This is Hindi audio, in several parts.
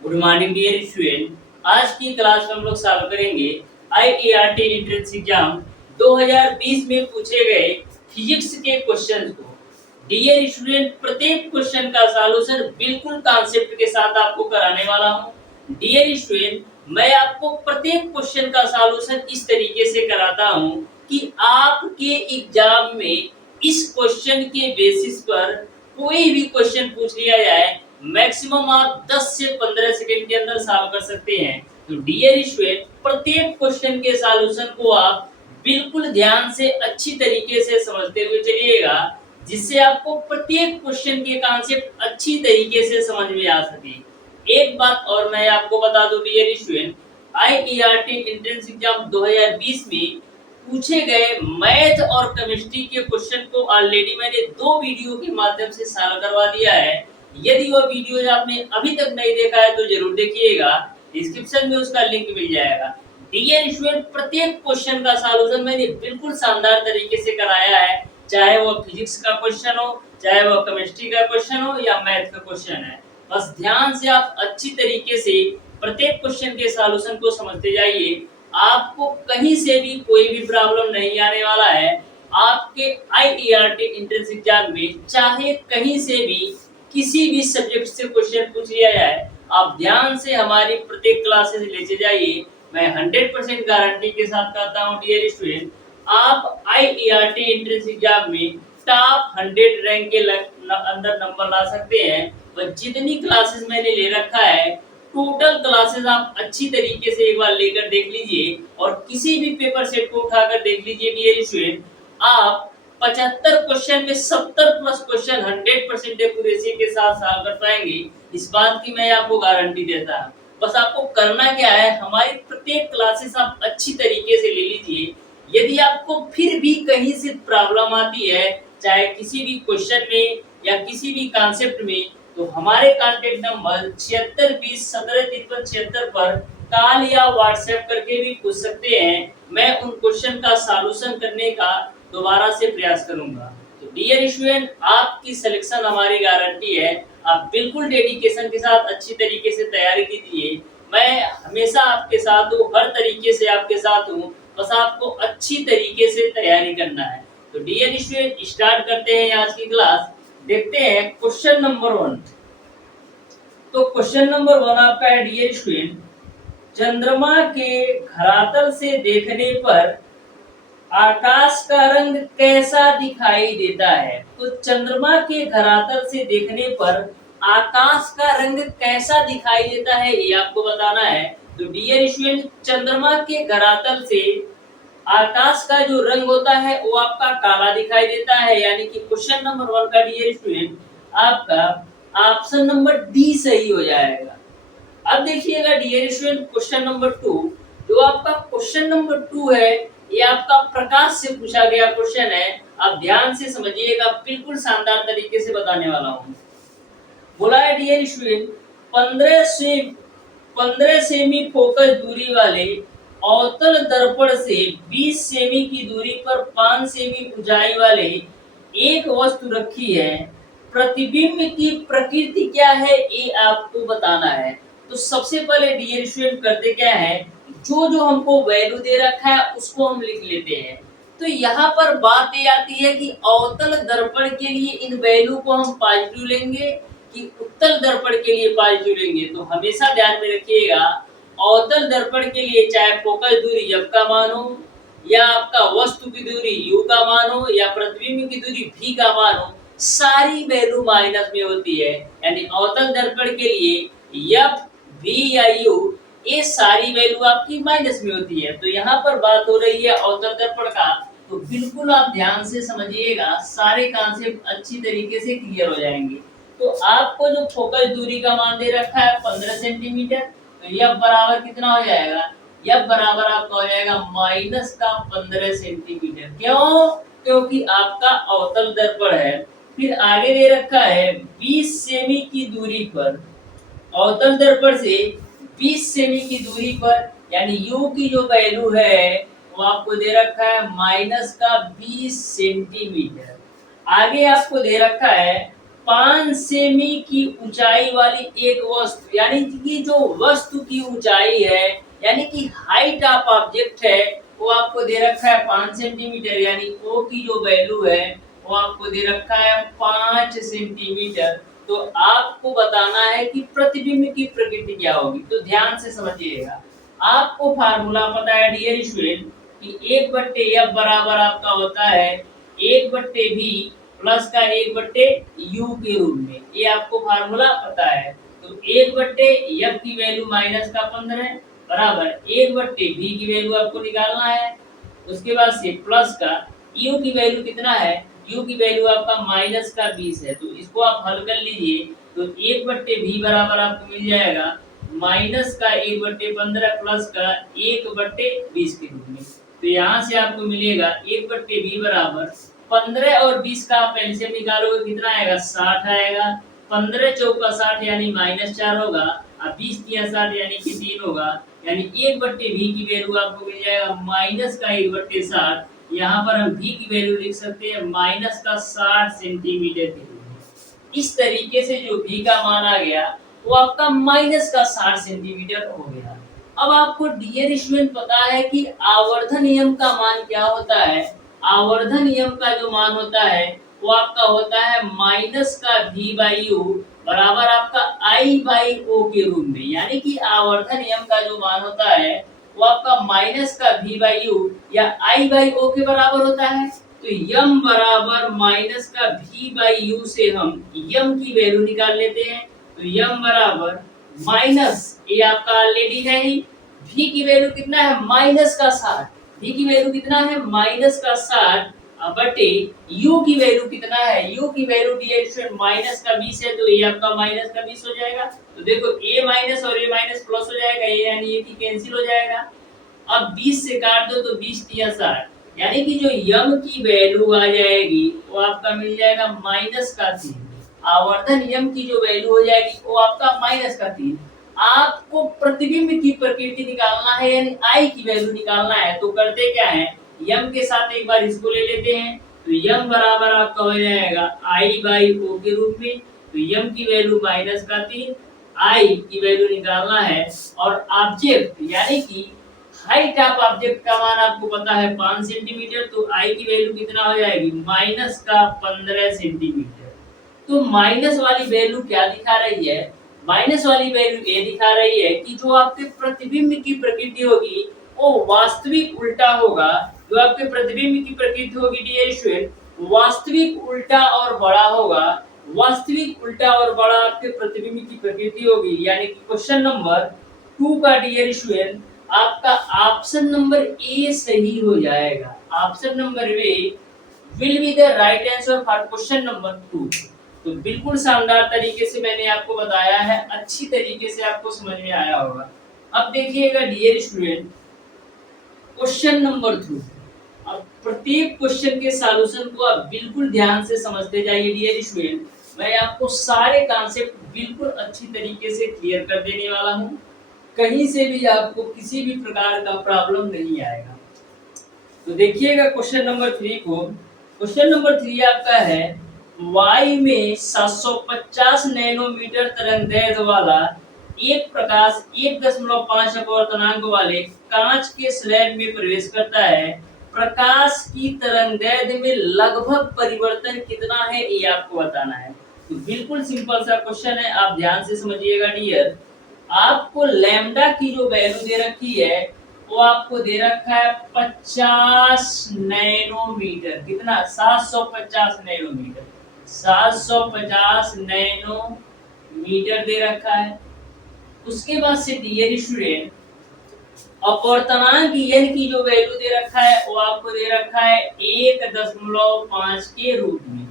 Good morning dear student. आज की क्लास में हम लोग सॉल्व करेंगे आईईआरटी एंट्रेंस एग्जाम 2020 में पूछे गए फिजिक्स के क्वेश्चंस को। डियर स्टूडेंट, प्रत्येक क्वेश्चन का सॉल्यूशन बिल्कुल कॉन्सेप्ट के साथ आपको कराने वाला हूं। डियर स्टूडेंट, मैं आपको प्रत्येक क्वेश्चन का सॉल्यूशन इस तरीके से कराता हूं कि आपके एग्जाम में इस क्वेश्चन के बेसिस पर कोई भी क्वेश्चन पूछ लिया जाए, मैक्सिमम आप 10 से 15 सेकंड के अंदर सॉल्व कर सकते हैं। तो डियर स्टूडेंट, प्रत्येक क्वेश्चन के सॉल्यूशन को आप बिल्कुल ध्यान से अच्छी तरीके से समझते हुए चलिएगा, जिससे आपको प्रत्येक क्वेश्चन के कॉन्सेप्ट अच्छी तरीके से समझ में आ सके। एक बात और मैं आपको बता दूं dear student, IERT entrance exam 2020 में पूछे गए मैथ और केमिस्ट्री के क्वेश्चन को ऑलरेडी मैंने 2 वीडियो के माध्यम से सॉल्व करवा दिया है। यदि वो वीडियो आपने अभी तक नहीं देखा है तो जरूर देखिएगा, डिस्क्रिप्शन में उसका लिंक मिल जाएगा। डियर स्टूडेंट, प्रत्येक क्वेश्चन का सॉल्यूशन मैंने बिल्कुल शानदार तरीके से कराया है, चाहे वो फिजिक्स का क्वेश्चन हो, चाहे वो केमिस्ट्री का क्वेश्चन हो या मैथ का क्वेश्चन है। बस ध्यान से आप अच्छी तरीके से प्रत्येक क्वेश्चन के सॉल्यूशन को समझते जाइए, आपको कहीं से भी कोई भी प्रॉब्लम नहीं आने वाला है। आपके आईईआरटी एंट्रेंस एग्जाम में चाहे कहीं से भी किसी भी सब्जेक्ट से क्वेश्चन पूछ लिया जाए, आप ध्यान से हमारी प्रत्येक क्लासेस लेते जाइए। मैं 100% गारंटी के साथ कहता हूँ डियर स्टूडेंट, आप आईईआरटी एंट्रेंस एग्जाम में टॉप 100 रैंक के अंदर नंबर ला सकते हैं। और जितनी क्लासेस मैंने ले रखा है, टोटल क्लासेस आप अच्छी तरीके से एक बार लेकर देख लीजिए और किसी भी पेपर सेट को उठाकर देख लीजिए डियर स्टूडेंट, आप 75 क्वेश्चन में 70 प्लस क्वेश्चन 100% एक्यूरेसी के साथ सॉल्व कर पाएंगे। इस बात की मैं आपको गारंटी देता हूँ। बस आपको करना क्या है, हमारी प्रत्येक क्लासेस आप अच्छी तरीके से ले लीजिए। यदि आपको फिर भी कहीं से प्रॉब्लम आती है, चाहे किसी भी क्वेश्चन में या किसी भी कॉन्सेप्ट में, तो हमारे कॉन्टेक्ट नंबर 7620 175376 पर कॉल या व्हाट्सएप करके भी पूछ सकते हैं। मैं उन क्वेश्चन का सॉल्यूशन करने का दोबारा से प्रयास करूंगा। तो डियर स्टूडेंट, आपकी सिलेक्शन हमारी गारंटी है। आप बिल्कुल डेडिकेशन के साथ अच्छी तरीके से तैयारी कीजिए। मैं हमेशा आपके साथ हूँ, हर तरीके से आपके साथ हूँ। बस आपको अच्छी तरीके से तैयारी करना है। तो डियर स्टूडेंट, स्टार्ट करते हैं आज की क्लास। देखते हैं क्वेश्चन नंबर 1। तो क्वेश्चन नंबर 1 आपका है डियर स्टूडेंट, चंद्रमा के धरातल से देखने पर आकाश का रंग कैसा दिखाई देता है। तो चंद्रमा के धरातल से देखने पर आकाश का रंग कैसा दिखाई देता है, ये आपको बताना है। तो डियर स्टूडेंट, चंद्रमा के धरातल से आकाश का जो रंग होता है वो आपका काला दिखाई देता है, यानी कि क्वेश्चन नंबर 1 का डियर स्टूडेंट आपका ऑप्शन नंबर डी सही हो जाएगा। अब देखिएगा डियर स्टूडेंट, क्वेश्चन नंबर 2। जो आपका क्वेश्चन नंबर 2 है, ये आपका प्रकाश से पूछा गया क्वेश्चन है। आप ध्यान से समझिएगा, बिल्कुल शानदार तरीके से बताने वाला हूँ। बोला है डियर स्टूडेंट, 15 सेमी फोकस दूरी वाले अवतल दर्पण से 20 सेमी की दूरी पर 5 सेमी ऊंचाई वाले एक वस्तु रखी है। प्रतिबिंब की प्रकृति क्या है, ये आपको बताना है। तो सबसे पहले डियर स्टूडेंट करते क्या है, जो जो हमको वैल्यू दे रखा है उसको हम लिख लेते हैं। तो यहाँ पर बात ये आती है कि अवतल दर्पण के लिए इन वैल्यू को हम पॉजिटिव लेंगे कि उत्तल दर्पण के लिए पॉजिटिव लेंगे। तो हमेशा ध्यान में रखिएगा, अवतल दर्पण के लिए चाहे फोकस दूरी f का मान हो, या आपका वस्तु की दूरी u का मान हो, या प्रतिबिंब की दूरी v का मान हो, सारी वैल्यू माइनस में होती है। यानी अवतल दर्पण के लिए f, v या u, ये सारी वैल्यू आपकी माइनस में होती है। तो यहाँ पर बात हो रही है अवतल दर्पण का, तो बिल्कुल आप ध्यान से समझिएगा, सारे कॉन्सेप्ट अच्छी तरीके से क्लियर हो जाएंगे। तो आपको जो फोकस दूरी का मान दे रखा है 15 सेंटीमीटर, तो यह बराबर कितना हो जाएगा, यह बराबर आपका हो जाएगा माइनस का 15 सेंटीमीटर। क्यों? क्योंकि आपका अवतल दर्पण है। फिर आगे दे रखा है 20 सेमी की दूरी पर, अवतल दर्पण से 20 सेमी की दूरी पर, यानी u की जो वैल्यू है वो आपको दे रखा है माइनस का 20 सेंटीमीटर। आगे आपको दे रखा है 5 सेमी की ऊंचाई वाली एक वस्तु, यानी कि जो वस्तु की ऊंचाई है, यानी कि हाइट ऑफ ऑब्जेक्ट है, वो आपको दे रखा है 5 सेंटीमीटर, यानी ओ की जो वैल्यू है वो आपको दे रखा है 5 सेंटीमीटर। तो आपको बताना है कि प्रतिबिंब की प्रकृति क्या होगी। तो ध्यान से समझिएगा, आपको फार्मूला पता है डियर स्टूडेंट कि 1/f बराबर आपका होता है 1/v प्लस का 1/u के रूप में। ये आपको फार्मूला पता है। तो 1/f की वैल्यू माइनस का 15 बराबर 1/v की वैल्यू आपको निकालना है। उसके बाद से प्लस का u की वैल्यू कितना है, u की वैल्यू आपका माइनस का 20 है। तो इसको आप हल कर लीजिए। तो 1/v बराबर आपको मिल जाएगा माइनस का 1/15 प्लस का 1/20 के रूप में। तो यहाँ से आपको मिलेगा 1/v बराबर 15 और 20 का आप एलसीएम निकालोगे कितना आएगा, 60 आएगा। 15 चौका 60 यानी -4 होगा और 20 तिया 60 यानी कि 3 होगा। यानी 1/v की वैल्यू आपको मिल जाएगा माइनस का 1/60। यहाँ पर हम v की वैल्यू लिख सकते हैं माइनस का 60 सेंटीमीटर के रूप में। इस तरीके से जो v का मान आ गया वो आपका माइनस का 60 सेंटीमीटर हो गया। अब आपको डियर स्टूडेंट पता है कि आवर्धन नियम का मान क्या होता है। आवर्धन नियम का जो मान होता है वो आपका होता है माइनस का v/u बराबर आपका I/o के रूप में। यानी कि आवर्धन नियम का जो मान होता है वो आपका माइनस का v/u या I/o के बराबर होता है। तो m बराबर माइनस का v/u से हम m की वैल्यू निकाल लेते हैं। तो m बराबर माइनस, ये आपका ऑलरेडी है ही, v की वैल्यू कितना है माइनस का 60, v की वैल्यू कितना है माइनस का 60 बटे u की वैल्यू कितना है, u की वैल्यू डियर स्टूडेंट माइनस का 20 है। तो ये आपका माइनस का 20 हो जाएगा। तो देखो a माइनस और a माइनस प्लस हो जाएगा, ये यानी ये की कैंसिल हो जाएगा। अब 20 से काट दो तो 20 तिया 60, यानी कि जो m की वैल्यू आ जाएगी वो आपका मिल जाएगा माइनस का 3। आवर्धन नियम की जो वैल्यू हो जाएगी वो आपका माइनस का 3। आपको प्रतिबिंब की प्रकृति निकालना है, यानी I की वैल्यू निकालना है। तो करते क्या है, m के साथ एक बार इसको ले लेते हैं। तो m बराबर आपका हो जाएगा I/o के रूप में। तो m की वैल्यू माइनस का 3, I की वैल्यू निकालना है और ऑब्जेक्ट यानी कि हाइट ऑफ ऑब्जेक्ट का मान आपको पता है 5 सेंटीमीटर। तो I की वैल्यू कितना हो जाएगी माइनस का 15 सेंटीमीटर। तो माइनस वाली वैल्यू क्या दिखा रही है, माइनस वाली वैल्यू ये दिखा रही है कि जो आपके प्रतिबिंब की प्रकृति होगी वो वास्तविक उल्टा होगा। जो आपके प्रतिबिंब की प्रकृति होगी डियर स्टूडेंट वास्तविक उल्टा और बड़ा होगा। वास्तविक उल्टा और बड़ा आपके प्रतिबिंब की प्रकृति होगी। यानी कि क्वेश्चन नंबर 2 का डियर स्टूडेंट आपका ऑप्शन नंबर ए सही हो जाएगा। Option number A will be the right answer for question number 2। तो बिल्कुल शानदार तरीके से मैंने आपको बताया है, अच्छी तरीके से आपको समझ में आया होगा। अब देखिएगा डियर स्टूडेंट क्वेश्चन नंबर 3। अब प्रत्येक क्वेश्चन के सॉल्यूशन को आप बिल्कुल ध्यान से समझते जाइए डियर स्टूडेंट। मैं आपको सारे कॉन्सेप्ट बिल्कुल अच्छी तरीके से क्लियर कर देने वाला हूँ। कहीं से भी आपको किसी भी प्रकार का प्रॉब्लम नहीं आएगा। तो देखिएगा क्वेश्चन नंबर 3 को। क्वेश्चन नंबर 3 आपका है y में 750 नैनोमीटर तरंगदैर्घ्य वाला एक प्रकाश 1.5 अपवर्तनांक वाले कांच के स्लैब में प्रवेश करता है। प्रकाश की तरंगदैर्घ्य में लगभग परिवर्तन कितना है ये आपको बताना है। तो बिल्कुल सिंपल सा क्वेश्चन है, आप ध्यान से समझिएगा डियर। आपको लैम्डा की जो वैल्यू दे रखी है वो आपको दे रखा है 50 नैनोमीटर। कितना, 750 नैनोमीटर। 750 नैनोमीटर दे रखा है। उसके बाद से डियर स्टूडेंट अपवर्तनांक n की जो वैल्यू दे रखा है वो आपको दे रखा है 1.5 के रूप में।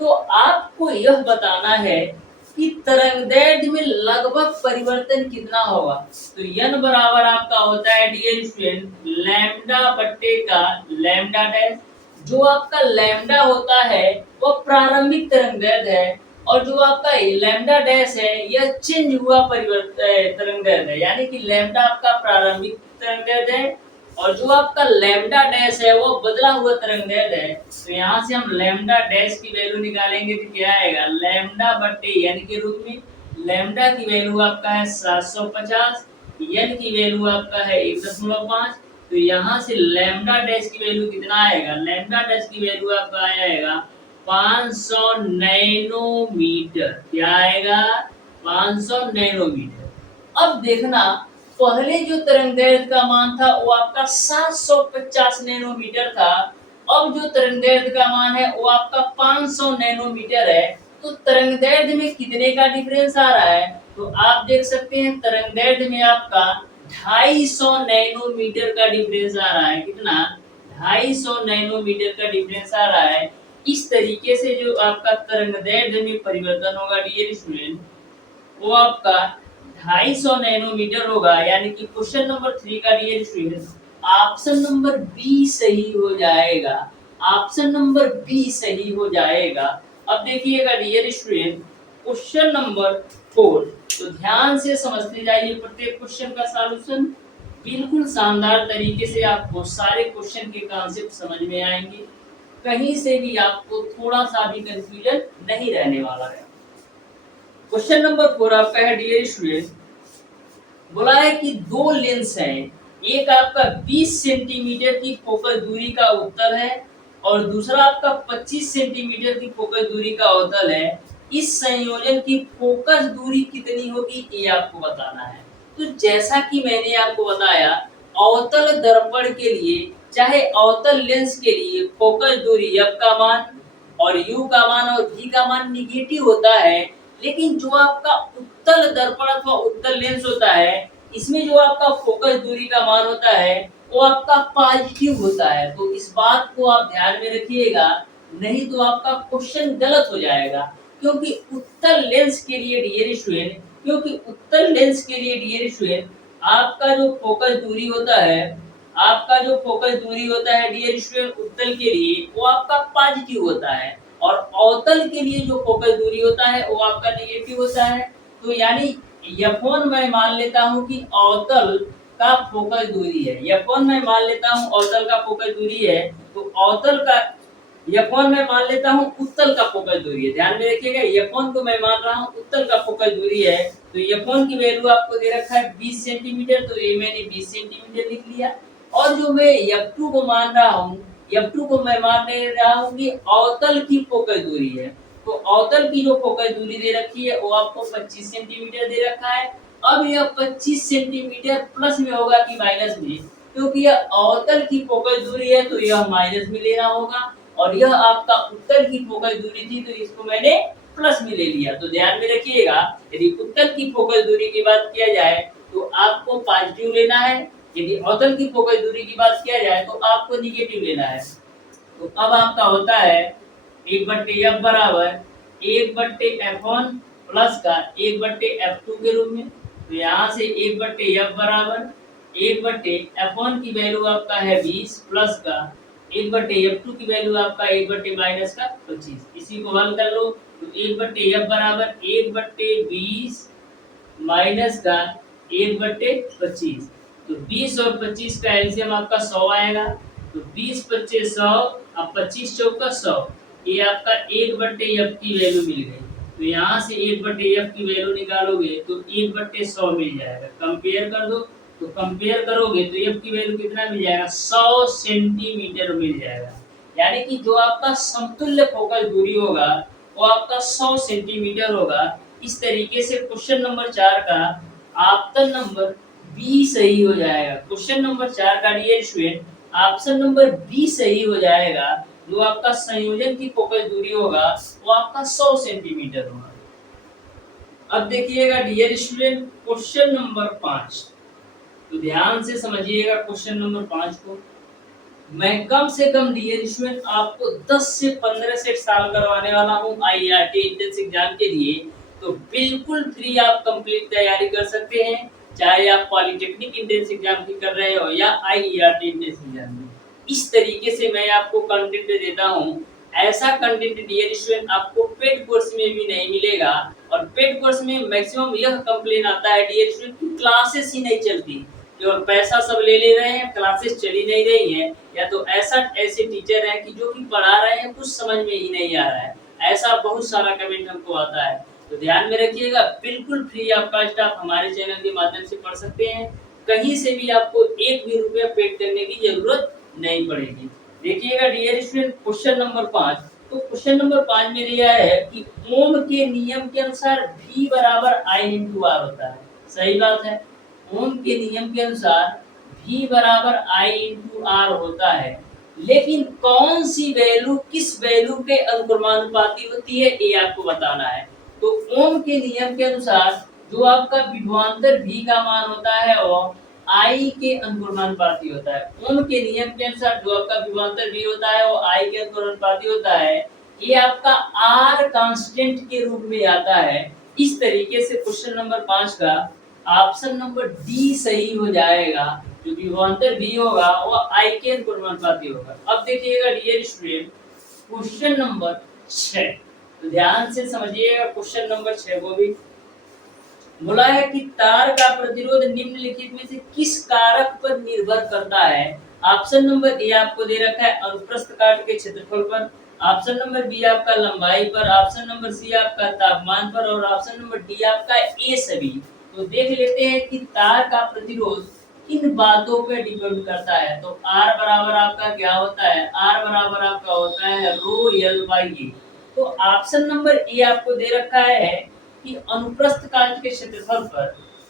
तो आपको यह बताना है कि तरंगदैर्घ्य में लगभग परिवर्तन कितना होगा। तो n बराबर आपका होता है डियर स्टूडेंट लैम्डा बट्टे का लैम्डा डैश। जो आपका लैम्डा होता है वो प्रारंभिक तरंगदैर्घ्य है और जो आपका लैम्डा डैश है यह चेंज हुआ परिवर्तन तरंगदैर्घ्य है। यानी कि लैम्डा आपका प्रारंभिक तरंगदैर्घ्य है और जो आपका लैम्डा डैश है वो बदला हुआ तरंगदैर्ध्य है, तो यहाँ से हम लैम्डा डैश की वैल्यू निकालेंगे तो क्या आएगा, लैम्डा बट्टे एन के रूप में। लैम्डा की वैल्यू आपका है 750, एन की वैल्यू आपका है 1.5, तो यहाँ से लैम्डा डैश की वैल्यू कितना आएगा, लैम्डा डैश की वैल्यू आपका आएगा 500 नैनोमीटर। क्या आएगा, 500 नैनोमीटर। अब देखना, पहले जो तरंगदैर्ध्य का मान था वो आपका 750 नैनोमीटर था, अब जो तरंगदैर्ध्य का मान है वो आपका 500 नैनोमीटर है। तो तरंगदैर्ध्य में कितने का डिफरेंस आ रहा है, तो आप देख सकते हैं तरंगदैर्ध्य में आपका 250 नैनोमीटर का डिफरेंस आ रहा है। कितना, 250 नैनोमीटर का डिफरेंस आ रहा है। इस तरीके से जो आपका तरंगदैर्ध्य में परिवर्तन होगा डियर स्टूडेंट, वो आपका 250 नैनोमीटर होगा। यानी कि क्वेश्चन नंबर 3 का dear student option number B सही हो जाएगा, ऑप्शन नंबर बी सही हो जाएगा। अब देखिएगा डियर स्टूडेंट क्वेश्चन नंबर 4, तो ध्यान से समझते जाइए प्रत्येक क्वेश्चन का सॉल्यूशन। बिल्कुल शानदार तरीके से आपको सारे क्वेश्चन के कॉन्सेप्ट समझ में आएंगे, कहीं से भी आपको थोड़ा सा भी कंफ्यूजन नहीं रहने वाला है। क्वेश्चन नंबर 4 आपका है डियर स्टूडेंट, बोला है कि दो लेंस हैं, एक आपका 20 सेंटीमीटर की फोकस दूरी का उत्तल है और दूसरा आपका 25 सेंटीमीटर की फोकस दूरी का अवतल है। इस संयोजन की फोकस दूरी कितनी होगी ये आपको बताना है। तो जैसा कि मैंने आपको बताया, अवतल दर्पण के लिए चाहे अवतल लेंस के लिए फोकस दूरी f का मान और u का मान और v का मान निगेटिव होता है, लेकिन जो आपका उत्तल दर्पण अथवा उत्तल लेंस होता है, इसमें जो आपका फोकस दूरी का मान होता है वो आपका पॉजिटिव होता है। तो इस बात को आप ध्यान में रखिएगा, नहीं तो आपका क्वेश्चन गलत हो जाएगा। क्योंकि उत्तल लेंस के लिए डियर स्टूडेंट, क्योंकि उत्तल लेंस के लिए डियर स्टूडेंट आपका जो फोकस दूरी होता है, आपका जो फोकस दूरी होता है डियर स्टूडेंट उत्तल के लिए वो आपका पॉजिटिव होता है, और अवतल के लिए जो फोकस दूरी होता है वो आपका नेगेटिव होता है। तो यानी F1 मैं मान लेता हूँ कि अवतल का फोकस दूरी है, F1 मैं मान लेता हूँ अवतल का फोकस दूरी है, तो अवतल का F1 मैं मान लेता हूँ उत्तल का फोकस दूरी है। ध्यान में रखिएगा, F1 को मैं मान रहा हूँ उत्तल का फोकस दूरी है, तो F1 की वैल्यू आपको दे रखा है 20 सेंटीमीटर, तो ये मैंने 20 सेंटीमीटर लिख लिया। और जो मैं F2 को मान रहा हूँ, F2 को मैं मान रहा हूँ कि अवतल की फोकस दूरी है, तो अवतल की जो फोकस दूरी दे रखी है वो आपको 25 सेंटीमीटर दे रखा है। अब यह 25 सेंटीमीटर प्लस में होगा कि माइनस में, क्योंकि यह अवतल की फोकस दूरी है तो यह माइनस में लेना होगा, और यह आपका उत्तल की फोकस दूरी थी तो इसको मैंने प्लस में ले लिया। तो ध्यान में रखिएगा, यदि उत्तल की फोकस दूरी की बात किया जाए तो आपको पॉजिटिव लेना है, यदि अवतल की फोकस दूरी की बात किया जाए तो आपको निगेटिव लेना है। तो अब आपका होता है 1/f बराबर 1/f1 प्लस का 1/f2 के रूप में। तो यहाँ से 1/f बराबर 1/f1 की वैल्यू आपका है 20 प्लस का 1/f2 की वैल्यू आपका 1/माइनस का 25। इसी को हल कर लो, तो 1/f बराबर 1/20 माइनस का 1/25। तो 20 और 25 का एलसीएम आपका 100 आएगा, तो 20 25 100, अब 25 चौका 100, ये आपका 1/f की वैल्यू मिल गई। तो यहाँ से 1/f की वैल्यू निकालोगे तो 1/100 मिल जाएगा। कंपेयर कर दो, तो कंपेयर करोगे तो f की वैल्यू कितना मिल जाएगा, 100 सेंटीमीटर मिल जाएगा। यानी कि जो आपका समतुल्य फोकस दूरी होगा वो आपका 100 सेंटीमीटर होगा। इस तरीके से क्वेश्चन नंबर 4 का ऑप्शन नंबर बी सही हो जाएगा। क्वेश्चन नंबर 4 का dear student option number B सही हो जाएगा। जो आपका संयोजन की फोकस दूरी होगा वो आपका 100 सेंटीमीटर होगा। अब देखिएगा डियर स्टूडेंट क्वेश्चन नंबर 5, तो ध्यान से समझिएगा क्वेश्चन नंबर 5 को। मैं कम से कम डियर स्टूडेंट आपको 10 से 15 सेट सॉल्व करवाने वाला हूँ आईआरटी एंट्रेंस एग्जाम के लिए, तो बिल्कुल फ्री आप कंप्लीट तैयारी कर सकते हैं, चाहे आप पॉलिटेक्निक एंट्रेंस एग्जाम की कर रहे हो या आईआरटी एंट्रेंस एग्जाम में। इस तरीके से मैं आपको कंटेंट देता हूँ। ऐसा कंटेंट डियर स्टूडेंट आपको पेड कोर्स में भी नहीं मिलेगा, और पेड कोर्स में मैक्सिमम यह कंप्लेन आता है डियर स्टूडेंट कि क्लासेस ही नहीं चलती। केवल पैसा सब ले रहे हैं, क्लासेस चली नहीं रही हैं, या तो ऐसे टीचर हैं कि जो कि पढ़ा रहे हैं कुछ समझ में ही नहीं आ रहा है। ऐसा बहुत सारा कमेंट हमको आता है। तो ध्यान में रखिएगा, बिल्कुल फ्री ऑफ कॉस्ट आप हमारे चैनल के माध्यम से पढ़ सकते हैं। कहीं से भी आपको एक भी रुपया पेड करने की जरूरत नहीं पड़ेगी। देखिएगा डियर स्टूडेंट, क्वेश्चन नंबर 5। तो क्वेश्चन नंबर 5 में दिया है कि ओम के नियम के अनुसार V बराबर I इंटू आर होता है। सही बात है, ओम के नियम के अनुसार V बराबर I इंटू आर होता है, लेकिन कौन सी वैल्यू किस वैल्यू के अनुक्रमानुपाती होती है ये आपको बताना है। तो ओम के नियम के अनुसार जो आपका विभवांतर V का मान होता है वो I के अनुक्रमानुपाती होता है। ओम के नियम के अनुसार जो आपका विभवांतर V होता है वो I के अनुक्रमानुपाती होता है। ये आपका R कांस्टेंट के रूप में आता है। इस तरीके से क्वेश्चन नंबर 5 का ऑप्शन नंबर डी सही हो जाएगा। जो विभवांतर V होगा वो I के अनुक्रमानुपाती होगा। अब देखिएगा डियर स्टूडेंट, क्वेश्चन नंबर 6, तो ध्यान से समझिएगा क्वेश्चन नंबर 6 को भी। बोला है कि तार का प्रतिरोध निम्नलिखित में से किस कारक पर निर्भर करता है। ऑप्शन नंबर ए आपको दे रखा है अनुप्रस्थ काट के क्षेत्रफल पर, ऑप्शन नंबर बी आपका लंबाई पर, ऑप्शन नंबर सी आपका तापमान पर, और ऑप्शन नंबर डी आपका ए सभी। तो देख लेते हैं कि तार का प्रतिरोध किन बातों पे डिपेंड करता है। तो R बराबर आपका क्या होता है, R बराबर आपका होता है रो एल बाई ए। तो ऑप्शन नंबर ए आपको दे रखा है कि अनुप्रस्थ काट के क्षेत्रफल पर।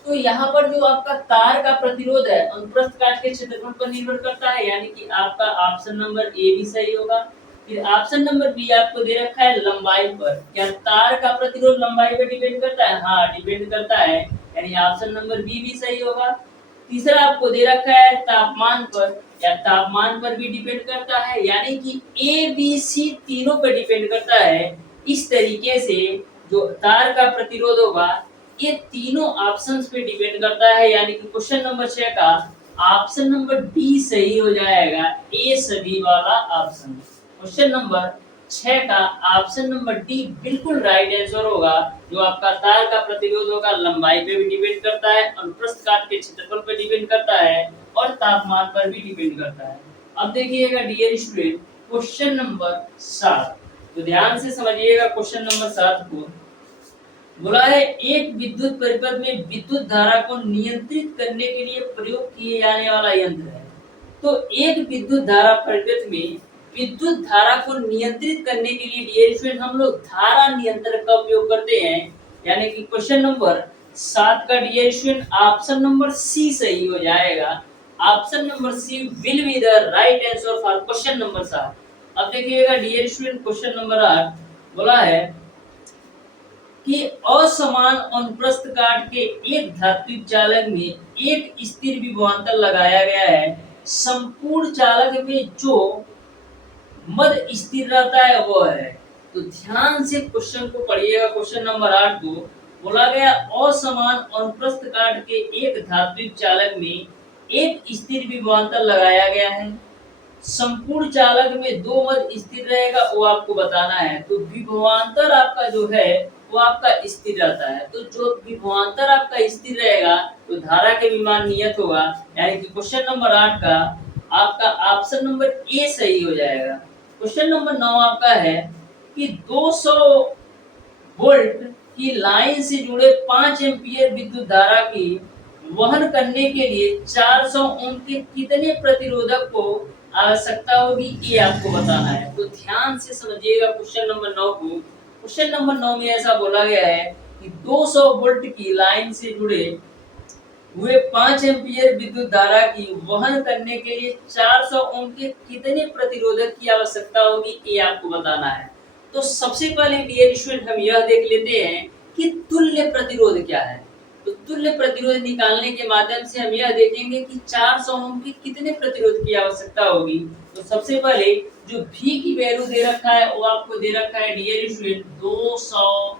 तो यहाँ पर जो आपका तार का प्रतिरोध है अनुप्रस्थ काट के क्षेत्रफल पर निर्भर करता है, यानी कि आपका ऑप्शन नंबर ए भी सही होगा। फिर ऑप्शन नंबर बी आपको दे रखा है लंबाई पर। क्या तार का प्रतिरोध लंबाई पर डिपेंड करता है? हाँ, डिपेंड करता है, यानी ऑप्शन नंबर बी भी सही होगा। तीसरा आपको दे रखा है तापमान पर। या तापमान पर भी डिपेंड करता है, यानी कि ए बी सी तीनों पर डिपेंड करता है। इस तरीके से जो तार का प्रतिरोध होगा ये तीनों ऑप्शंस पे डिपेंड करता है, यानी कि क्वेश्चन नंबर 6 का ऑप्शन नंबर डी सही हो जाएगा, ए सभी वाला ऑप्शन। क्वेश्चन नंबर 6 का ऑप्शन नंबर डी बिल्कुल राइट आंसर होगा। जो आपका तार का प्रतिरोध होगा लंबाई पे भी डिपेंड करता है, अनुप्रस्थ काट के क्षेत्रफल पे डिपेंड करता है, और तापमान पर भी डिपेंड करता है। अब देखिएगा डियर स्टूडेंट क्वेश्चन नंबर 7, तो ध्यान से समझिएगा क्वेश्चन नंबर 7 को। बोला है एक विद्युत परिपथ में विद्युत धारा को नियंत्रित करने के लिए प्रयोग किए जाने वाला यंत्र है। तो एक विद्युत धारा परिपथ में विद्युत धारा को नियंत्रित करने के लिए डियर स्टूडेंट हम लोग धारा नियंत्रक का उपयोग करते हैं, यानी कि क्वेश्चन नंबर 7 का dear student option number C सही हो जाएगा। Option number C will be the right answer for question number 7। अब देखिएगा डियर स्टूडेंट क्वेश्चन नंबर 8 बोला है कि असमान अनुप्रस्थ काट के एक धात्विक चालक में एक स्थिर विभवांतर लगाया गया है। संपूर्ण चालक में जो मध्य स्थिर रहता है वो है। तो ध्यान से क्वेश्चन को पढ़िएगा। क्वेश्चन नंबर 8 को बोला गया असमान अनुप्रस्थ काट के एक धात्विक चालक में एक स्थिर विभवांतर लगाया गया है। संपूर्ण चालक में दो मध्य स्थिर रहेगा, वो आपको बताना है। तो विभवांतर आपका जो है वो आपका स्थिर रहता है। तो जो विभवांतर आपका स्थिर रहेगा तो धारा के विमान नियत होगा, यानी कि क्वेश्चन नंबर 8 का आपका ऑप्शन नंबर ए सही हो जाएगा। क्वेश्चन नंबर 9 आपका है कि 200 वोल्ट की लाइन से जुड़े 5 एम्पीयर विद्युत धारा की वहन करने के लिए 400 ओम के कितने प्रतिरोधक को आवश्यकता होगी, ये आपको बताना है। तो ध्यान से समझिएगा क्वेश्चन नंबर 9 को। क्वेश्चन नंबर 9 में ऐसा बोला गया है कि 200 वोल्ट की लाइन से जुड़े हुए 5 एम्पीयर विद्युत धारा की वहन करने के लिए 400 ओम के कितने प्रतिरोधक की आवश्यकता होगी, ये आपको बताना है। तो सबसे पहले डियर स्टूडेंट हम यह देख लेते हैं कि तुल्य प्रतिरोध क्या है। तो तुल्य प्रतिरोध निकालने के माध्यम से हम यह देखेंगे कि 400 ओम की कितने प्रतिरोध की आवश्यकता होगी। तो सबसे पहले जो V की वैल्यू दे रखा है वो आपको दे रखा है डियर स्टूडेंट 200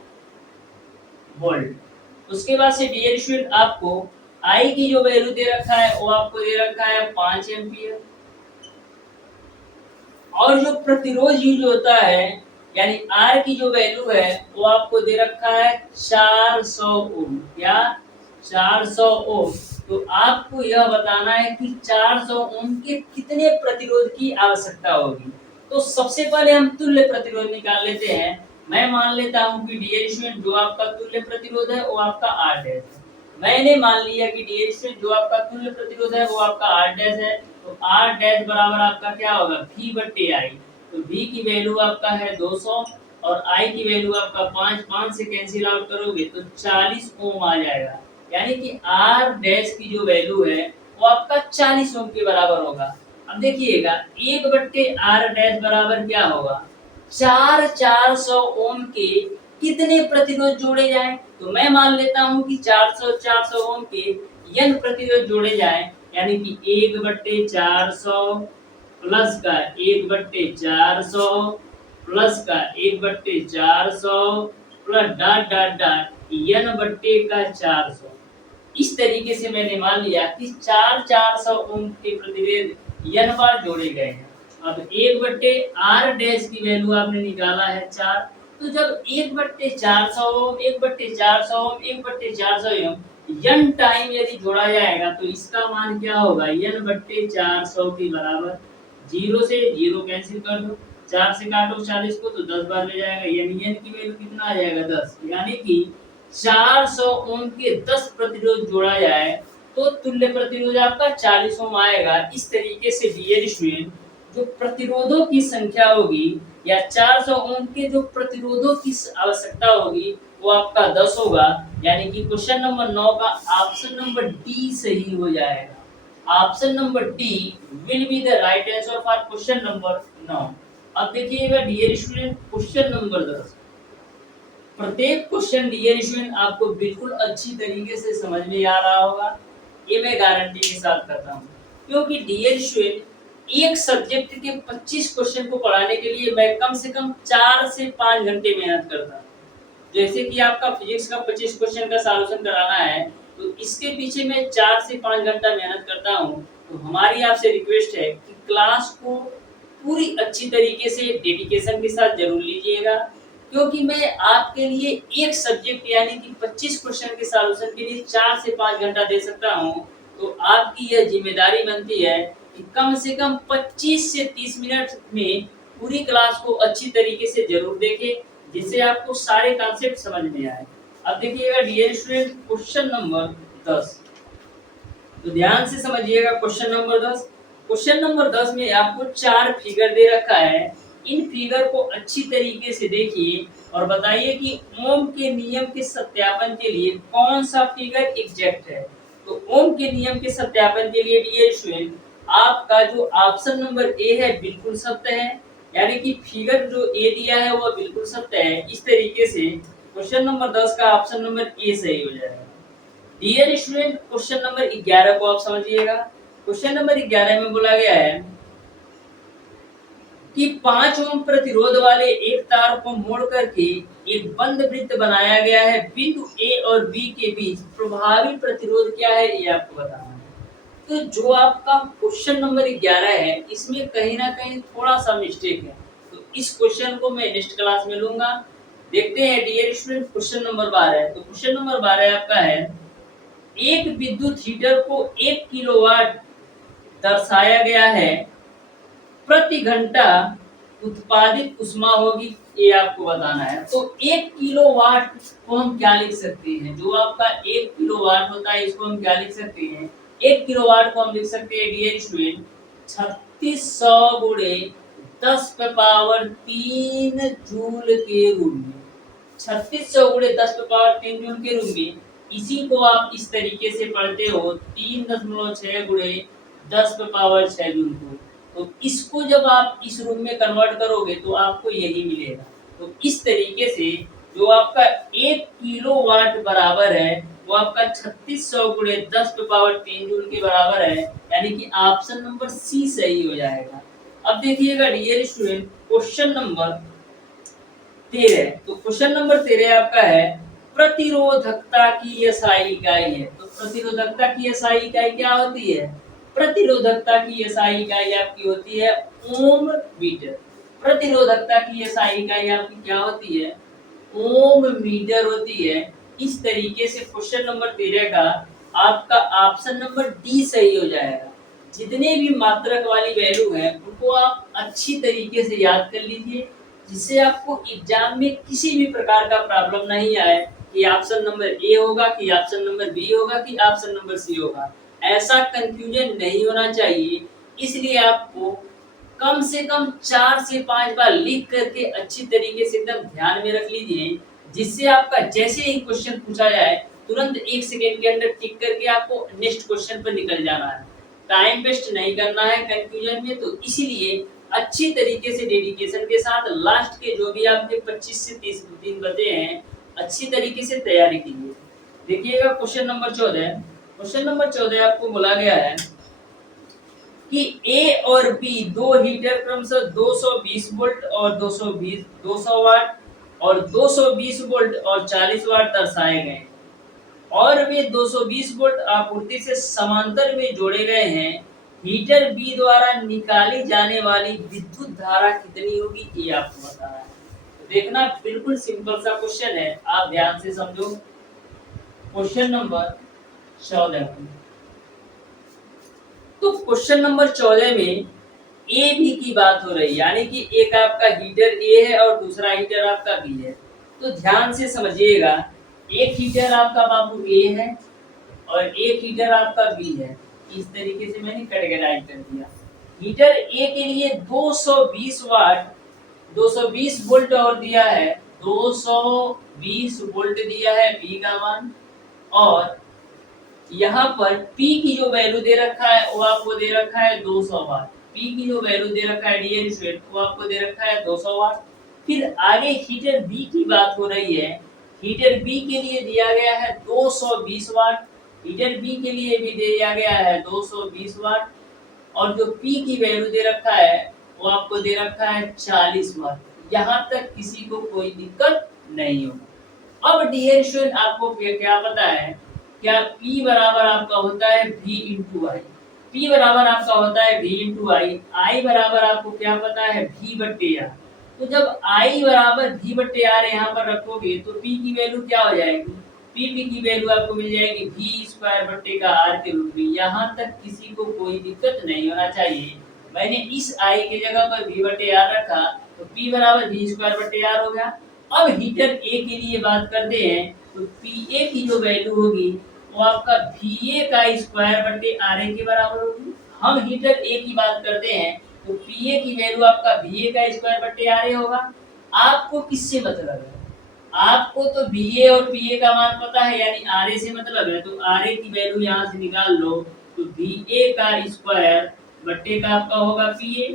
वोल्ट। उसके बाद से डियर स्टूडेंट आपको I की जो वैल्यू दे रखा है वो आपको दे रखा है 5 एम्पीयर, और जो प्रतिरोध यूज होता है यानी R की जो वैल्यू है वो आपको दे रखा है 400 ओम। या 400 ओम। तो आपको यह बताना है कि 400 ओम के कितने प्रतिरोध की आवश्यकता होगी। तो सबसे पहले हम तुल्य प्रतिरोध निकाल लेते हैं। मैं मान लेता हूं कि डियर स्टूडेंट जो आपका तुल्य प्रतिरोध है वो आपका R डैश है। मैंने मान लिया कि डियर स्टूडेंट जो आपका तुल्य प्रतिरोध है वो आपका R डैश है। तो R डैश बराबर आपका क्या होगा V बट्टे I। तो V की वैल्यू आपका है 200 और I की वैल्यू आपका 5 से कैंसिल आउट करोगे तो 40 ओम आ जाएगा। यानी कि R डैश की जो वैल्यू है वो आपका 40 ओम के बराबर होगा। अब देखिएगा 1/R डैश बराबर क्या होगा 400 ओम के कितने प्रतिरोध जोड़े जाएं। तो मैं मान लेता हूं कि 400 ओम के n प्रतिरोध जोड़े जाएं, यानी कि 1/400 प्लस का 1/400 प्लस का 1/400 plus dot dot dot n बट्टे का 400। इस तरीके से मैंने मान लिया कि 400 ओम के प्रतिरोध n बार जोड़े गए हैं। अब 1/R डैश की वैल्यू आपने निकाला है 4। तो जब 1/400 ओम 1/400 ओम 1/400 ओम n टाइम यदि जोड़ा जाएगा तो इसका मान क्या होगा n/400 के बराबर। 0 से 0 कैंसिल कर दो, 4 से काटो 40 को तो 10 बार ले जाएगा, यानी n की वैल्यू कितना आ जाएगा 10। यानी कि 400 ओम के 10 प्रतिरोध जोड़ा जाए तो तुल्य प्रतिरोध आपका 40 ओम आएगा। इस तरीके से डियर स्टूडेंट जो प्रतिरोधों की संख्या होगी या 400 ओम के जो प्रतिरोधों की आवश्यकता होगी वो आपका 10 होगा। यानी कि क्वेश्चन नंबर 9 का ऑप्शन नंबर डी सही हो जाएगा। Option number D will be the right answer for question number 9। अब देखिएगा डियर स्टूडेंट क्वेश्चन नंबर 10। प्रत्येक क्वेश्चन डियर स्टूडेंट आपको बिल्कुल अच्छी तरीके से समझ में आ रहा होगा, ये मैं गारंटी के साथ करता हूँ। क्योंकि डियर स्टूडेंट एक सब्जेक्ट के 25 क्वेश्चन को पढ़ाने के लिए मैं कम से कम 4 से 5 घंटे मेहनत करता हूँ। जैसे कि आपका फिजिक्स का 25 क्वेश्चन का सॉल्यूशन कराना है तो इसके पीछे मैं 4 से 5 घंटा मेहनत करता हूँ। तो हमारी आपसे रिक्वेस्ट है कि क्लास को पूरी अच्छी तरीके से डेडिकेशन के साथ जरूर लीजिएगा, क्योंकि मैं आपके लिए एक सब्जेक्ट यानी कि 25 क्वेश्चन के सॉल्यूशन के लिए 4 से 5 घंटा दे सकता हूँ। तो आपकी यह जिम्मेदारी बनती है कि कम से कम 25 से 30 मिनट में पूरी क्लास को अच्छी तरीके से जरूर देखें, जिससे आपको सारे कॉन्सेप्ट समझ में आए। अब देखिएगा डियर स्टूडेंट क्वेश्चन नंबर 10, तो ध्यान से समझिएगा क्वेश्चन नंबर 10। क्वेश्चन नंबर 10 में आपको 4 फिगर दे रखा है। इन फिगर को अच्छी तरीके से देखिए और बताइए कि ओम के नियम के सत्यापन के लिए कौन सा फिगर एग्जैक्ट है। तो ओम के नियम के सत्यापन के लिए डियर स्टूडेंट आपका जो ऑप्शन नंबर ए है बिल्कुल सत्य है, यानी कि फिगर जो ए दिया है वो बिल्कुल सत्य है। इस तरीके से क्वेश्चन नंबर 10 का ऑप्शन नंबर ए सही हो जाएगा। डियर स्टूडेंट क्वेश्चन नंबर 11 को आप समझिएगा। क्वेश्चन नंबर 11 में बोला गया है कि 5 ओम प्रतिरोध वाले एक तार को मोड़ करके एक बंद वृत्त बनाया गया है। बिंदु ए और बी के बीच प्रभावी प्रतिरोध क्या है ये आपको बताना है। तो जो आपका क्वेश्चन नंबर 11 है इसमें कहीं ना कहीं थोड़ा सा मिस्टेक है, तो इस क्वेश्चन को मैं नेक्स्ट क्लास में लूंगा। देखते हैं डियर स्टूडेंट क्वेश्चन नंबर 12। तो क्वेश्चन नंबर 12 आपका है एक विद्युत हीटर को 1 किलोवाट दर्शाया गया है, प्रति घंटा उत्पादित ऊष्मा होगी, ये आपको बताना है। तो 1 किलोवाट को हम क्या लिख सकते हैं, जो आपका 1 किलोवाट होता है इसको हम क्या लिख सकते हैं। 1 किलोवाट को हम लिख सकते हैं डियर स्टूडेंट 3600 गुणे 10 पे पावर 3 जूल के रूप में। 3600 गुणे 10 पे पावर 3 जूल के रूप में। इसी को आप इस तरीके से पढ़ते हो 3.6 गुणे 10 पे पावर 6 जूल को। तो इसको जब आप इस रूप में कन्वर्ट करोगे तो आपको यही मिलेगा। तो इस तरीके से जो आपका 1 किलोवाट बराबर है वो आपका 3600 गुणे 10 पे पावर 3 जूल के बराबर है, यानी कि ऑप्शन नंबर सी सही हो जाएगा। अब देखिएगा डियर स्टूडेंट क्वेश्चन नंबर 13। तो क्वेश्चन नंबर 13 आपका है प्रतिरोधकता की एसआई इकाई है। तो प्रतिरोधकता की एसआई इकाई क्या होती है। प्रतिरोधकता की एसआई इकाई आपकी होती है ओम मीटर। प्रतिरोधकता की एसआई इकाई आपकी क्या होती है ओम मीटर होती है। इस तरीके से क्वेश्चन नंबर 13 का आपका ऑप्शन नंबर डी सही हो जाएगा। जितने भी मात्रक वाली वैल्यू है उनको आप अच्छी तरीके से याद कर लीजिए, जिससे आपको एग्जाम में किसी भी प्रकार का प्रॉब्लम नहीं आए कि ऑप्शन नंबर ए होगा कि ऑप्शन नंबर बी होगा कि ऑप्शन नंबर सी होगा। ऐसा कंफ्यूजन नहीं होना चाहिए। इसलिए आपको कम से कम 4 से 5 बार लिख करके अच्छी तरीके से एकदम ध्यान में रख लीजिए, जिससे आपका जैसे ही क्वेश्चन पूछा जाए तुरंत 1 सेकंड के अंदर टिक करके आपको नेक्स्ट क्वेश्चन पर निकल जाना है। टाइम वेस्ट नहीं करना है कंफ्यूजन में, तो इसीलिए अच्छी तरीके से डेडिकेशन के साथ लास्ट के जो भी आपके 25 से 30 दिन बचे हैं, अच्छी तरीके से तैयारी कीजिए। देखिएगा क्वेश्चन नंबर 14। क्वेश्चन नंबर 14 आपको बोला गया है कि ए और बी दो हीटर क्रमशः 220 वोल्ट और 200 वाट और 220 वोल्ट और 40 वाट दर्शाए गए और वे 220 वोल्ट आपूर्ति से समांतर में जोड़े गए हैं। हीटर बी द्वारा निकाली जाने वाली विद्युत धारा कितनी होगी, ये आपको बताना है। तो देखना बिल्कुल सिंपल सा क्वेश्चन है, आप ध्यान से समझो। Question number 14। तो क्वेश्चन नंबर 14 में ए बी की बात हो रही है, यानी कि एक आपका हीटर ए है और दूसरा हीटर आपका बी है। तो ध्यान से समझिएगा, एक हीटर आपका बाबू ए है और एक हीटर आपका बी है। इस तरीके से मैंने कैटेगराइज कर दिया। हीटर ए के लिए 220 वाट 220 वोल्ट और दिया है, 220 वोल्ट दिया है बी का मान, और यहाँ पर P की जो वैल्यू दे रखा है वो आपको दे रखा है 200 वाट। P की जो वैल्यू दे रखा है डियर स्टूडेंट वो आपको दे रखा है 200 वाट। फिर आगे हीटर B की बात हो रही है। हीटर B के लिए दिया गया है 220 वाट, हीटर B के लिए भी दिया गया है 220 वाट, और जो P की वैल्यू दे रखा है वो आपको दे रखा है 40 वाट। यहाँ तक किसी को कोई दिक्कत नहीं होगा। अब डियर स्टूडेंट आपको क्या पता है, क्या P बराबर आपका होता है V इंटू आई। P बराबर आपका होता है V इंटू आई। I बराबर आपको क्या पता है V बट्टे आर। तो जब I बराबर V बट्टे आर यहाँ पर रखोगे तो P की वैल्यू क्या हो जाएगी, P की वैल्यू आपको मिल जाएगी V स्क्वायर बट्टे का R के रूप में। यहाँ तक किसी को कोई दिक्कत नहीं होना चाहिए। मैंने इस I के जगह पर V बट्टे आर रखा तो P बराबर V स्क्वायर बट्टे आर हो गया। अब हीटर A के लिए बात करते हैं तो PA की जो वैल्यू होगी वो आपका VA का स्क्वायर बटे RA के बराबर होगी। हम हीटर A की बात करते हैं तो PA की वैल्यू आपका VA का स्क्वायर बटे RA होगा। आपको किससे मतलब है, आपको तो VA और PA का मान पता है, यानी RA से मतलब है, तो RA की वैल्यू यहाँ से निकाल लो तो VA का स्क्वायर बटे का आपका होगा PA।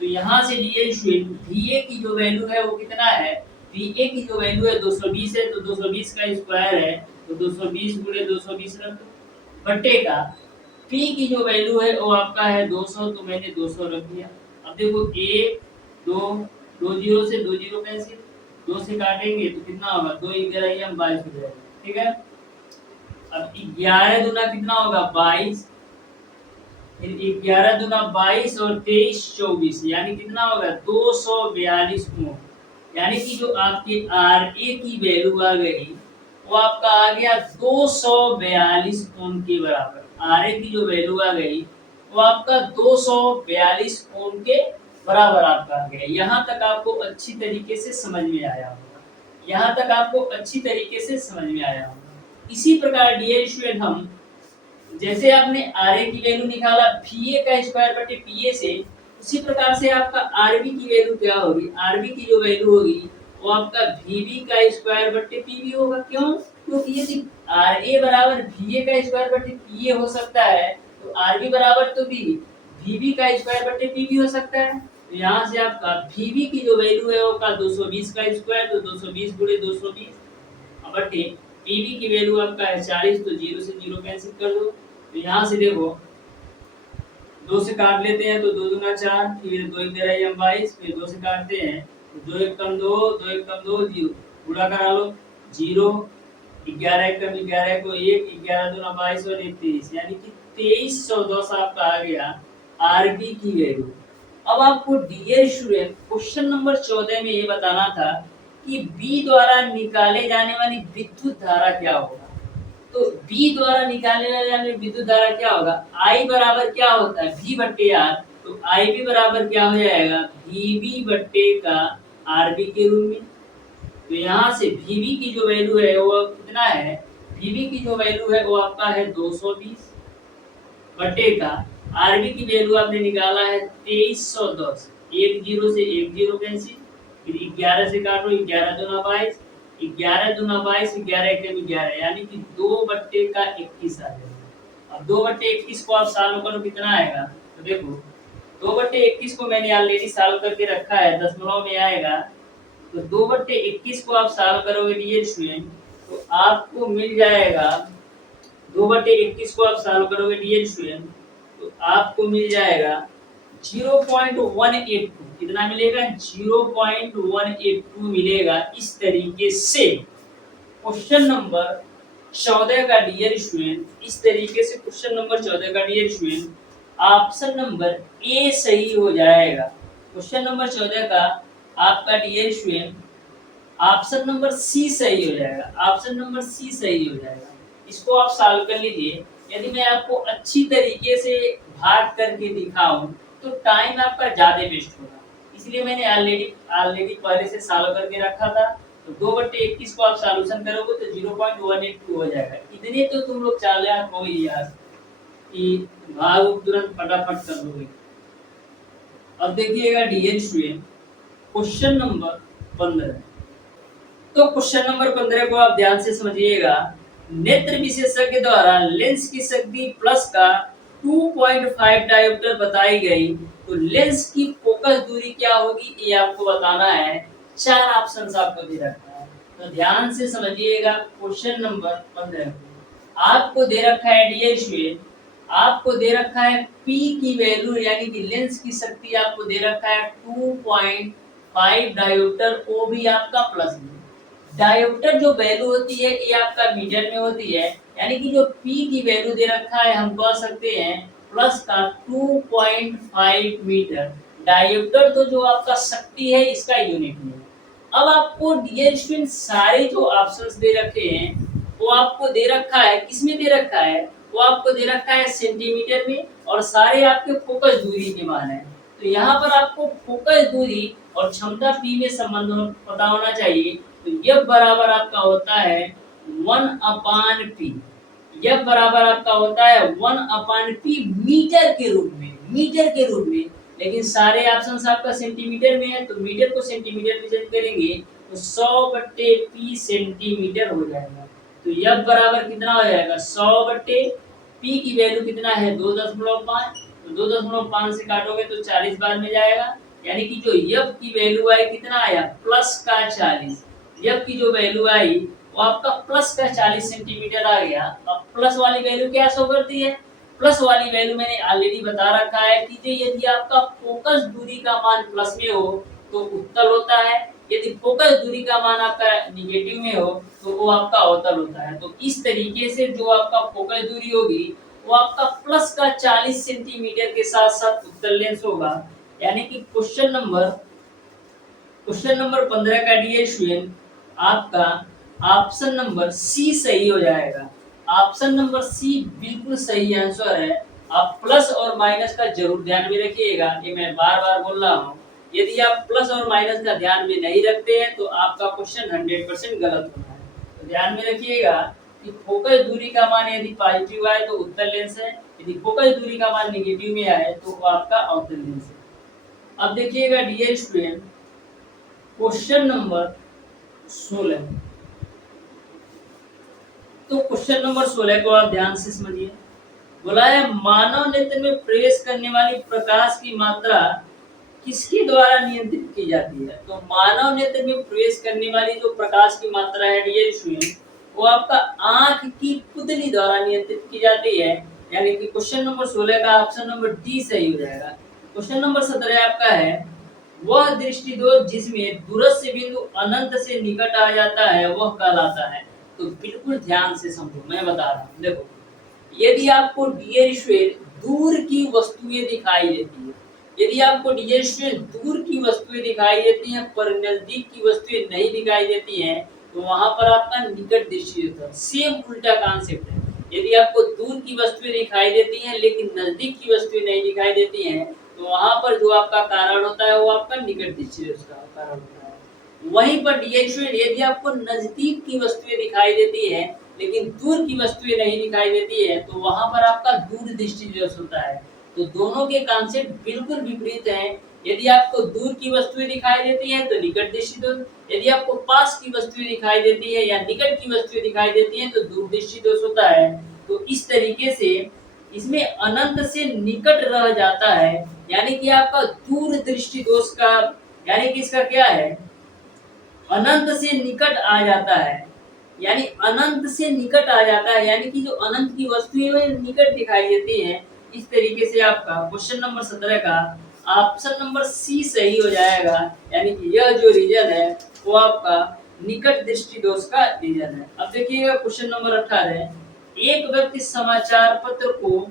तो यहाँ से DA VA की जो वैल्यू है वो कितना है, VA की जो वैल्यू है 220 है, तो 220 का स्क्वायर है तो 220 गुणे 220 रख दो बटे का P की जो वैल्यू है वो आपका है 200, तो मैंने 200 रख दिया। अब देखो 1 2 2 जीरो से 2 जीरो कैंसिल, 2 से काटेंगे तो कितना होगा, 2 11 या 22 हो जाएगा। ठीक है, अब 11 दूना कितना होगा 22, फिर 11 दूना 22 और 23 24, यानी कितना होगा 242 ओम। यानी कि जो आपकी RA की वैल्यू आ गई वो आपका आ गया 242 ओम के बराबर। RA की जो वैल्यू आ गई वो आपका 242 ओम के बराबर आपका आ गया। यहाँ तक आपको अच्छी तरीके से समझ में आया होगा, यहाँ तक आपको अच्छी तरीके से समझ में आया होगा। इसी प्रकार डियर स्टूडेंट हम जैसे आपने RA की वैल्यू निकाला VA का स्क्वायर बटे PA से, उसी प्रकार से आपका RB की वैल्यू क्या होगी, RB की जो वैल्यू होगी वो आपका VB का स्क्वायर बटे PB होगा। क्यों, क्योंकि यदि RA बराबर VA का स्क्वायर बटे PA हो सकता है तो RB बराबर तो भी VB का स्क्वायर बटे PB हो सकता है। तो यहाँ से आपका VB की जो वैल्यू है वो का 220 का स्क्वायर, तो 220 गुणे 220 बटे PB की वैल्यू आपका है 40, तो 0 से 0 कैंसिल कर दो। तो यहाँ से देखो 2 से काट लेते हैं तो 2 दूना 4, फिर 2 11 या 22, फिर 2 से काटते हैं तो 2 1 कम 2 2 1 कम 2 0, गुणा करा लो 0, 11 1 कम 11 को 1, 11 दूना 22 और 1 23, यानी कि 2310 आपका आ गया RB की वैल्यू। अब आपको डियर स्टूडेंट क्वेश्चन नंबर 14 में ये बताना था कि B द्वारा निकाले जाने वाली विद्युत धारा क्या होगा। तो बी द्वारा निकाले जाने विद्युत धारा क्या होगा, आई बराबर क्या होता है वी बट्टे आर, तो आई बी बराबर क्या हो जाएगा वी बी बट्टे का आर बी के रूप में। तो यहाँ से वी बी की जो वैल्यू है वो कितना है, वी बी की जो वैल्यू है वो आपका है 220 बटे का आरबी की वैल्यू आपने निकाला है 2310, एक जीरो से एक जीरो कैंसिल, फिर 11 से काटो, 11 दूना 22, 11 दूना 22, 11 एकम 11, यानी कि 2 बट्टे का 21 आ जाएगा। अब 2 बट्टे 21 को आप सॉल्व करो कितना आएगा, तो देखो 2 बट्टे 21 को मैंने ऑलरेडी सॉल्व करके रखा है, दशमलव में आएगा। तो 2 बट्टे 21 को आप सॉल्व करोगे डियर स्टूडेंट, तो आपको मिल जाएगा 2 बटे 21 को आप सॉल्व करोगे डियर स्टूडेंट, तो आपको मिल जाएगा 0.182, कितना मिलेगा 0.182 मिलेगा। इस तरीके से क्वेश्चन नंबर 14 का डियर स्टूडेंट, इस तरीके से क्वेश्चन नंबर 14 का dear student option number A सही हो जाएगा। क्वेश्चन नंबर 14 का आपका dear student option number C सही हो जाएगा, ऑप्शन नंबर सी सही हो जाएगा। इसको आप सॉल्व कर लीजिए। यदि मैं आपको अच्छी तरीके से भाग करके दिखाऊं तो टाइम आपका ज्यादा वेस्ट होगा, इसलिए मैंने ऑलरेडी पहले से सॉल्व करके रखा था। तो 2 बट्टे 21 को आप सॉल्यूशन करोगे तो 0.182 हो जाएगा। इतने तो तुम लोग चालाक हो ही यार कि भाग तुरंत फटाफट कर लोगे। अब देखिएगा डियर स्टूडेंट क्वेश्चन नंबर 15, तो क्वेश्चन नंबर 15 को आप ध्यान से समझिएगा। नेत्र विशेषज्ञ द्वारा लेंस की शक्ति प्लस का 2.5 डायोप्टर बताई गई, तो लेंस की फोकस दूरी क्या होगी ये आपको बताना है। 4 ऑप्शंस आपको दे रखा है, तो ध्यान से समझिएगा। क्वेश्चन नंबर 15 आपको दे रखा है डियर स्टूडेंट, आपको दे रखा है P की वैल्यू यानी कि लेंस की शक्ति आपको दे रखा है 2.5 डायोप्टर, वो भी आपका प्लस में। डायोप्टर जो वैल्यू होती है ये आपका मीटर में होती है, यानी कि जो P की वैल्यू दे रखा है हम कह सकते हैं प्लस का 2.5 मीटर। डायोप्टर तो जो आपका शक्ति है इसका यूनिट में। अब आपको डियर स्टूडेंट सारे जो ऑप्शंस दे रखे हैं वो आपको दे रखा है, किसमें दे रखा है, वो आपको दे रखा है सेंटीमीटर में, और सारे आपके फोकस दूरी के मान है। तो यहाँ पर आपको फोकस दूरी और क्षमता P में संबंध पता होना चाहिए। तो यह बराबर आपका होता है 1/P, यह बराबर आपका होता है 1/P मीटर के रूप में, मीटर के रूप में। लेकिन सारे ऑप्शंस आपका सेंटीमीटर में है, तो मीटर को सेंटीमीटर में चेंज करेंगे तो 100/P सेंटीमीटर हो जाएगा। तो यह बराबर कितना हो जाएगा 100/P की वैल्यू कितना है 2.5, तो 2.5 से काटोगे तो 40 बार में जाएगा, यानी कि जो यफ की वैल्यू आई कितना आया प्लस का 40, यफ की जो वैल्यू आई वो आपका प्लस का 40 सेंटीमीटर आ गया। अब प्लस वाली वैल्यू क्या शो करती है, प्लस वाली वैल्यू मैंने ऑलरेडी बता रखा है कि यदि आपका फोकस दूरी का मान प्लस में हो तो उत्तल होता है, यदि फोकस दूरी का मान आपका निगेटिव में हो तो वो आपका अवतल होता है। तो इस तरीके से जो आपका फोकस दूरी होगी वो आपका प्लस का 40 सेंटीमीटर के साथ साथ उत्तल लेंस होगा। यानी कि क्वेश्चन नंबर 15 का डियर स्टूडेंट आपका ऑप्शन नंबर सी सही हो जाएगा। ऑप्शन नंबर सी बिल्कुल सही आंसर है। आप प्लस और माइनस का जरूर ध्यान में रखिएगा, ये मैं बार बार बोल रहा हूँ। यदि आप प्लस और माइनस का ध्यान में नहीं रखते हैं तो आपका क्वेश्चन 100% गलत होना है। तो ध्यान में रखिएगा कि फोकस दूरी का मान यदि पॉजिटिव आए तो उत्तल लेंस है, यदि फोकस दूरी का मान नेगेटिव में आए तो वो आपका अवतल लेंस है। अब देखिएगा डियर स्टूडेंट क्वेश्चन नंबर 16, तो क्वेश्चन नंबर 16 को आप ध्यान से समझिए। बोला है मानव नेत्र में प्रवेश करने वाली प्रकाश की मात्रा किसके द्वारा नियंत्रित की जाती है। तो मानव नेत्र में प्रवेश करने वाली जो प्रकाश की मात्रा है डियर स्टूडेंट वो आपका आंख की पुतली द्वारा नियंत्रित की जाती है। यानी कि क्वेश्चन नंबर 16 का ऑप्शन नंबर डी सही हो जाएगा। क्वेश्चन नंबर 17 आपका है वह दृष्टि दोष जिसमें दूरस्थ बिंदु अनंत से निकट आ जाता है वह कहलाता है। तो बिल्कुल ध्यान से समझो, मैं बता रहा हूँ। देखो यदि आपको डियर स्टूडेंट दूर की वस्तुएं दिखाई देती है, यदि आपको डियर स्टूडेंट दूर की वस्तुएं दिखाई देती हैं पर नजदीक की वस्तुएं नहीं दिखाई देती हैं, तो वहां पर आपका निकट दृष्टि होता है। सेम उल्टा कॉन्सेप्ट है। यदि आपको दूर की वस्तुएं दिखाई देती हैं लेकिन नजदीक की वस्तुएं नहीं दिखाई देती हैं, तो वहां पर जो आपका कारण होता है वो आपका निकट दृष्टि दोष का कारण होता है। वहीं पर डियर स्टूडेंट, यदि आपको नजदीक की वस्तुएं दिखाई देती है लेकिन दूर की वस्तुएं नहीं दिखाई देती है, तो वहां पर आपका दूर दृष्टि दोष होता है। तो दोनों के कॉन्सेप्ट बिल्कुल विपरीत हैं। यदि आपको दूर की वस्तुएं दिखाई देती हैं तो निकट दृष्टि दोष, यदि आपको पास की वस्तुएं दिखाई देती है या निकट की वस्तुएं दिखाई देती हैं तो दूर दृष्टि दोष होता है। तो इस तरीके से इसमें अनंत से निकट रह जाता है, यानी कि आपका दूर दृष्टि दोष का, यानी कि इसका क्या है, अनंत से निकट आ जाता है। यानी अनंत से निकट आ जाता है, यानी कि जो अनंत की वस्तुएं वे निकट दिखाई देती हैं। इस तरीके से आपका क्वेश्चन नंबर 17 का ऑप्शन नंबर सी सही हो जाएगा। यानी कि यह जो रीजन है वो आपका निकट दृष्टि दोष का रीजन है। अब देखिएगा क्वेश्चन नंबर 18, एक व्यक्ति समाचार पत्र को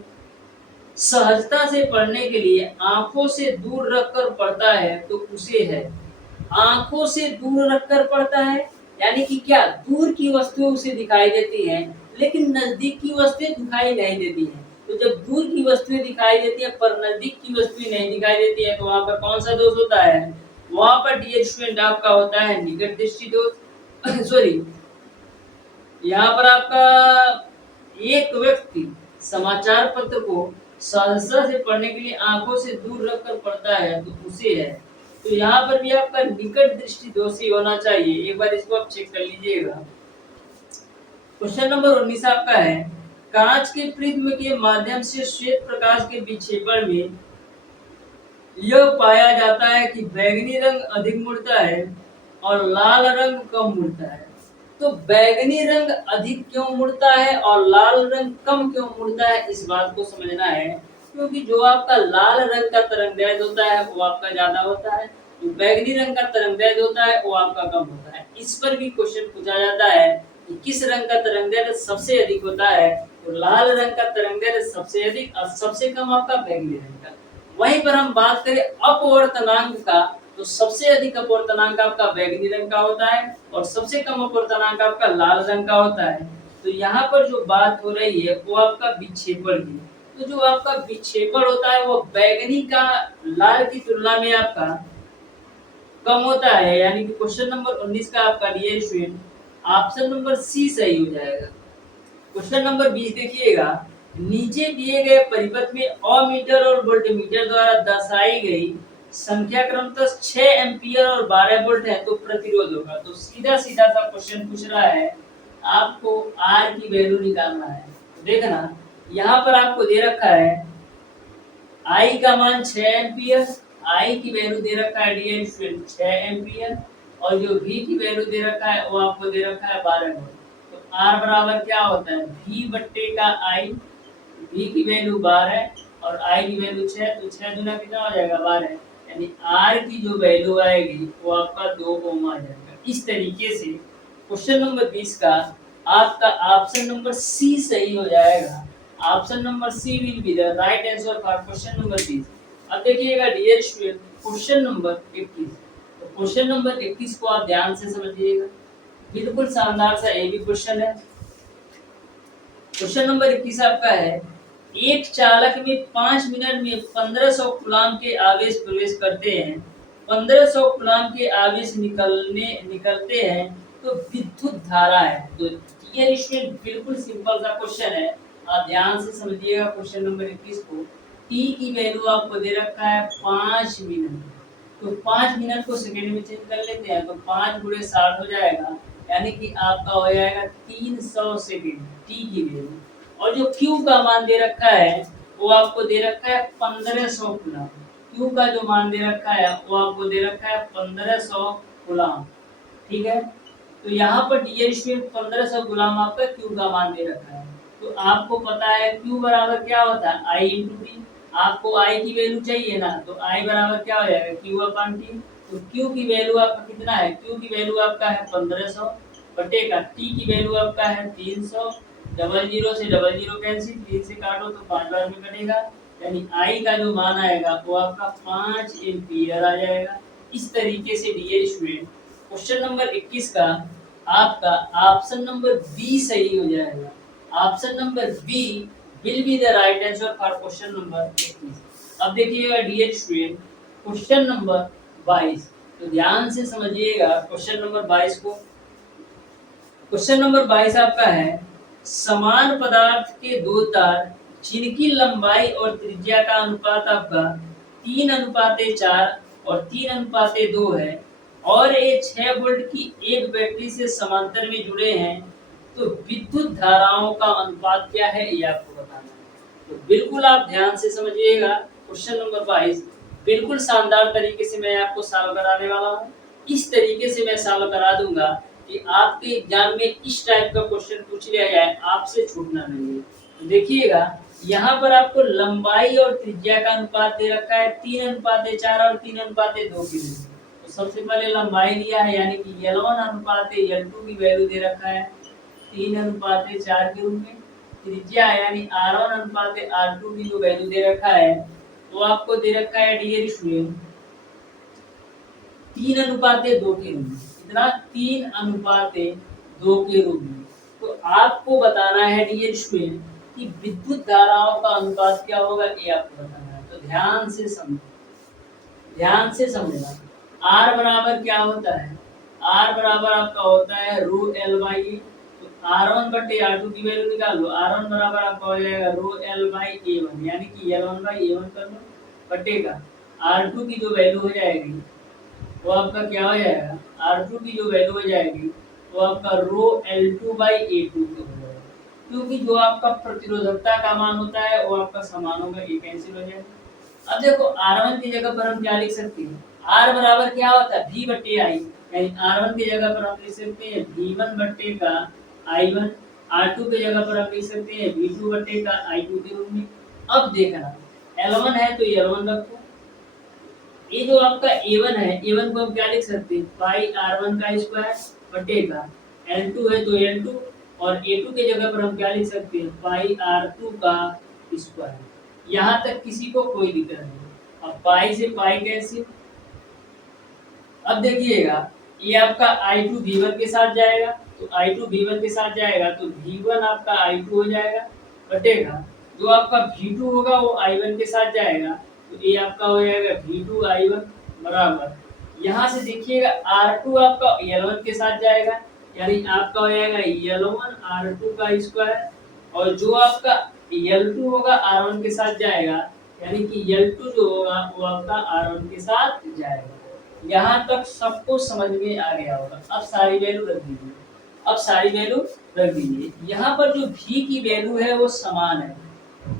सहजता से पढ़ने के लिए आंखों से दूर रखकर पढ़ता है तो उसे है। आंखों से दूर रखकर पढ़ता है यानी कि क्या, दूर की वस्तुएं उसे दिखाई देती हैं लेकिन नजदीक की वस्तुएं दिखाई नहीं देती हैं। तो जब दूर की वस्तुएं दिखाई देती हैं पर नजदीक की वस्तुएं नहीं दिखाई देती है, तो वहां पर कौन सा दोष होता है, वहां पर डियर स्टूडेंट आपका होता है निकट दृष्टि दोष। सॉरी, यहाँ पर आपका एक व्यक्ति समाचार पत्र को सहजता से पढ़ने के लिए आंखों से दूर रखकर पढ़ता है तो उसे है। तो यहाँ पर भी आपका निकट दृष्टि दोष ही होना चाहिए। एक बार इसको आप चेक कर लीजिएगा। क्वेश्चन नंबर 19 आपका है, कांच के प्रिज्म के माध्यम से श्वेत प्रकाश के विक्षेपण में यह पाया जाता है कि बैंगनी रंग अधिक मुड़ता है और लाल रंग कम मुड़ता है। तो बैंगनी रंग अधिक क्यों मुड़ता है और लाल रंग कम क्यों मुड़ता है, इस बात को समझना है। क्योंकि जो आपका लाल रंग का तरंगदैर्घ्य होता है वो आपका ज्यादा होता है, जो बैंगनी रंग का तरंगदैर्घ्य होता है वो आपका कम होता है। इस पर भी क्वेश्चन पूछा जाता है कि किस रंग का तरंगदैर्घ्य सबसे अधिक होता है, तो लाल रंग का तरंगदैर्घ्य सबसे अधिक और सबसे कम आपका बैंगनी रंग का। वहीं पर हम बात करें अपवर्तनांक का, तो सबसे अधिक अपवर्तनांक आपका बैंगनी रंग का होता है और सबसे कम अपवर्तनांक आपका लाल रंग का होता है। तो यहाँ पर जो बात हो रही है वो आपका विक्षेपण की। तो जो आपका विक्षेपण होता है वो बैंगनी का लाल की तुलना में आपका कम होता है। यानी कि क्वेश्चन नंबर 19 का आपका dear student option number C सही हो जाएगा। क्वेश्चन नंबर 20 देखिएगा, नीचे दिए गए परिपथ में अमीटर और वोल्टमीटर द्वारा दर्शाई गई संख्या क्रमशः 6 एम्पियर और 12 वोल्ट है, तो प्रतिरोध होगा। तो सीधा सीधा सा क्वेश्चन पूछ रहा है, आपको आर की वैल्यू निकालना है। तो देखना यहाँ पर आपको दे रखा है आई का मान 6 एम्पियर, आई की वैल्यू दे रखा है डियर स्टूडेंट 6 एम्पियर, और जो वी की वैल्यू दे रखा है वो आपको दे रखा है 12 वोल्ट। तो आर बराबर क्या होता है, वी बट्टे का आई, वी की वैल्यू 12 और आई की वैल्यू 6, तो 6 दूना कितना हो जाएगा 12, यानी आर की जो वैल्यू आएगी वो आपका 2 ओम आ जाएगा। इस तरीके से क्वेश्चन नंबर 20 का आपका ऑप्शन नंबर सी सही हो जाएगा। Option number C will be the right answer for question number 20। अब देखिएगा डियर स्टूडेंट क्वेश्चन नंबर 21। तो क्वेश्चन नंबर 21 को आप ध्यान से समझिएगा, बिल्कुल शानदार सा ये भी क्वेश्चन है। क्वेश्चन नंबर 21 आपका है, एक चालक में 5 मिनट में 1500 कूलाम के आवेश प्रवेश करते हैं, 1500 कूलाम के आवेश निकलते हैं, तो विद्युत धारा है। तो डियर स्टूडेंट बिल्कुल सिंपल सा क्वेश्चन है, आप ध्यान से समझिएगा क्वेश्चन नंबर 21 को। टी की वैल्यू आपको दे रखा है 5 मिनट, तो 5 मिनट को सेकंड में चेंज कर लेते हैं, तो 5 गुणे 60 हो जाएगा, यानी कि आपका हो जाएगा 300 सेकंड टी की वैल्यू। और जो क्यू का मान दे रखा है वो आपको दे रखा है 1500 कूलाम। क्यू का जो मान दे रखा है वो आपको दे रखा है 1500 कूलाम, ठीक है। तो यहाँ पर डियर स्टूडेंट 1500 कूलाम आपका क्यू का मान दे रखा है। तो आपको पता है क्यू बराबर क्या होता है, आई इंटू टी। आपको आई की वैल्यू चाहिए ना, तो आई बराबर क्या हो जाएगा, क्यू अपॉन टी। तो क्यू की वैल्यू आपका कितना है, क्यू की वैल्यू आपका है 1500 बटे का टी की वैल्यू आपका है 300, डबल जीरो से डबल जीरो कैंसिल, 3 से काटो तो 5 बार में कटेगा, यानी आई का जो मान आएगा वो आपका 5 एम्पियर आ जाएगा। इस तरीके से डियर स्टूडेंट क्वेश्चन नंबर 21 का आपका ऑप्शन नंबर बी सही हो जाएगा। Option number B will be the right answer for question number 21। अब देखिएगा डियर स्टूडेंट, क्वेश्चन नंबर 22, तो ध्यान से समझिएगा क्वेश्चन नंबर 22 को। क्वेश्चन नंबर 22 आपका है, समान पदार्थ के दो तार जिनकी लंबाई और त्रिज्या का अनुपात आपका 3:4 और 3:2 है और ये 6 वोल्ट की एक बैटरी से समांतर में जुड़े हैं, तो विद्युत धाराओं का अनुपात क्या है ये आपको बताना है। तो बिल्कुल आप ध्यान से समझिएगा क्वेश्चन नंबर 22, बिल्कुल शानदार तरीके से मैं आपको सॉल्व कराने वाला हूँ। इस तरीके से मैं सॉल्व करा दूंगा कि आपके एग्जाम में इस टाइप का क्वेश्चन पूछ लिया जाए, आपसे छूटना नहीं है। तो देखिएगा यहाँ पर आपको लंबाई और त्रिज्या का अनुपात दे रखा है 3:4 और 3:2 के लिए। तो सबसे पहले लंबाई दिया है यानी कि L1:L2 की वैल्यू दे रखा है 3:4 के रूप में। त्रिज्या यानी R1:R2 की जो वैल्यू दे रखा है वो आपको दे रखा है डियर स्टूडेंट 3:2 के रूप में। कितना? 3:2 के रूप में। तो आपको बताना है डियर स्टूडेंट कि विद्युत धाराओं का अनुपात क्या होगा ये आपको बताना है। तो ध्यान से समझो, ध्यान से समझना। R बराबर क्या होता है? R बराबर आपका होता है रो L बाई ए। तो R1/R2 की वैल्यू निकाल लो। R1 बराबर आपका हो जाएगा रो L बाई A1 यानी कि L1/A1 कर लो बटेगा R2 की जो वैल्यू हो जाएगी वो आपका क्या हो जाएगा, R2 की जो वैल्यू हो जाएगी वो आपका रो L2/A2 हो जाएगा, क्योंकि जो आपका प्रतिरोधकता का मान होता है वो आपका समान होगा, ये कैंसिल हो जाएगा। अब देखो R1 की जगह पर हम क्या लिख सकते हैं, R बराबर क्या होता है V/I, यानी R1 की जगह पर हम लिख सकते हैं V1/I1, R2 की जगह पर हम लिख सकते हैं V2/I2 के रूप में। अब देखना L1 है तो L1 रखो, ये जो आपका A1 है, A1 को हम क्या लिख सकते हैं पाई R1 का स्क्वायर बटेगा L2 है तो L2 और A2 के जगह पर हम क्या लिख सकते हैं पाई R2 का स्क्वायर। यहाँ तक किसी को कोई दिक्कत नहीं। अब पाई से पाई कैंसिल। अब देखिएगा ये आपका I2 V1 के साथ जाएगा, तो I2 V1 के साथ जाएगा तो V1 आपका I2 हो जाएगा बटेगा जो आपका V2 होगा वो I1 के साथ जाएगा, तो ये आपका हो जाएगा V2 I1 बराबर, यहाँ से देखिएगा R2 आपका L1 के साथ जाएगा यानी आपका हो जाएगा L1 R2 का स्क्वायर, और जो आपका L2 होगा R1 के साथ जाएगा यानी कि L2 जो होगा वो आपका R1 के साथ जाएगा। यहाँ तक सबको समझ में आ गया होगा। अब सारी वैल्यू रख दीजिए, अब सारी वैल्यू रख दीजिए। यहाँ पर जो V की वैल्यू है वो समान है,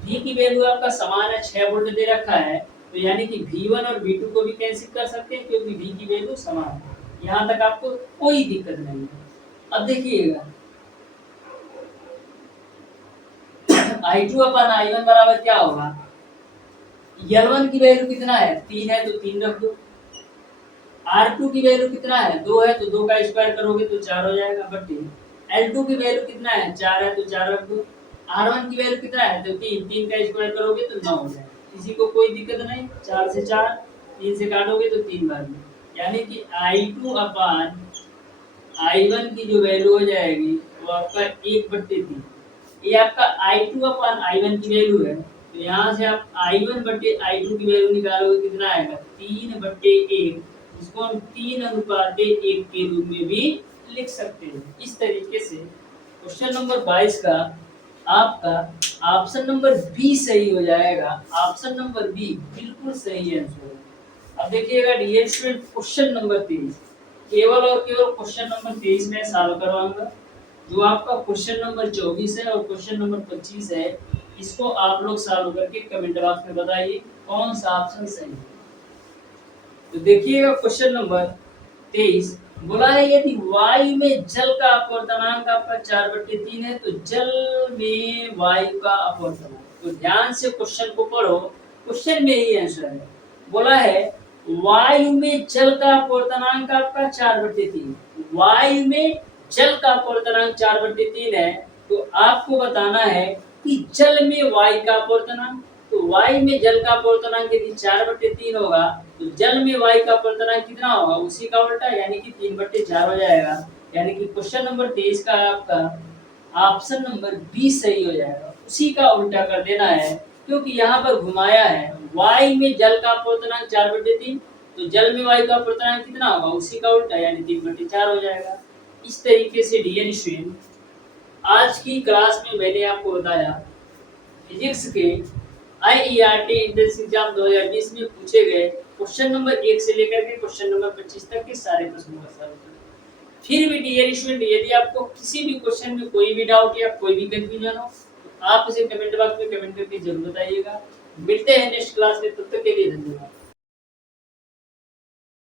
V की वैल्यू आपका समान है, 6 वोल्ट दे रखा है, तो यानी कि V1 और V2 को भी कैंसिल कर सकते हैं क्योंकि V की वैल्यू समान है। यहाँ तक आपको कोई दिक्कत नहीं है। अब देखिएगा I2/I1 बराबर क्या होगा, L1 की वैल्यू कितना है 3 है तो 3 रख दो, R2 की वैल्यू कितना है 2 है तो 2 का स्क्वायर करोगे तो 4 हो जाएगा बटे L2 की वैल्यू कितना है 4 है तो 4 रख दो, R1 की वैल्यू कितना है तो 3, 3 का स्क्वायर करोगे तो 9 हो जाएगा। किसी को कोई दिक्कत नहीं, 4 से 4, 3 से काटोगे तो 3 बार में, यानी कि I2/I1 की जो वैल्यू हो जाएगी वो आपका 1/3। ये आपका I2/I1 की वैल्यू है, तो यहाँ से आप I1/I2 की वैल्यू निकालोगे कितना आएगा 3/1, जिसको हम 3:1 के रूप में भी लिख सकते हैं। इस तरीके से क्वेश्चन नंबर 22 का आपका ऑप्शन नंबर बी सही हो जाएगा। ऑप्शन नंबर बी बिल्कुल सही आंसर है। अब देखिएगा डियर स्टूडेंट क्वेश्चन नंबर 23, केवल और केवल क्वेश्चन नंबर 23 में सॉल्व करवाऊंगा। जो आपका क्वेश्चन नंबर 24 है और क्वेश्चन नंबर 25 है, इसको आप लोग सॉल्व करके कमेंट बॉक्स में बताइए कौन सा ऑप्शन सही है। तो देखिएगा क्वेश्चन नंबर 23 बोला है यदि वायु में जल का अपवर्तनांक आपका 4/3 है तो जल में वायु का अपवर्तनांक, तो ध्यान से क्वेश्चन को पढ़ो, क्वेश्चन में ही आंसर है। बोला है वायु में जल का अपवर्तनांक आपका 4/3, वायु में जल का अपवर्तनांक 4/3 है, तो आपको बताना है कि जल में वायु का अपवर्तनांक, तो वायु में जल का अपवर्तनांक यदि 4/3 होगा तो जल में वायु का अपवर्तनांक कितना होगा उसी का उल्टा यानी कि 3/4 हो जाएगा, यानी कि क्वेश्चन नंबर 23 का आपका ऑप्शन नंबर बी सही हो जाएगा। उसी का उल्टा कर देना है, क्योंकि यहाँ पर घुमाया है। y में जल का अपूर्णांक 4/3, तो जल में y का अपूर्णांक कितना होगा, उसी का उल्टा यानी 3/4 हो जाएगा। इस तरीके से डियर स्टूडेंट, आज की क्लास में मैंने आपको बताया फिजिक्स के IERT एंट्रेंस एग्जाम 2020 में पूछे गए क्वेश्चन नंबर 1 से लेकर के क्वेश्चन नंबर 25 तक के सारे प्रश्नों का सॉल्यूशन। फिर भी डियर स्टूडेंट, यदि आपको किसी भी क्वेश्चन में कोई भी डाउट या कोई भी कंफ्यूजन हो, तो आप इसे कमेंट बॉक्स में कमेंट करके जरूर बताइएगा। मिलते हैं नेक्स्ट क्लास में, तब तक के लिए धन्यवाद।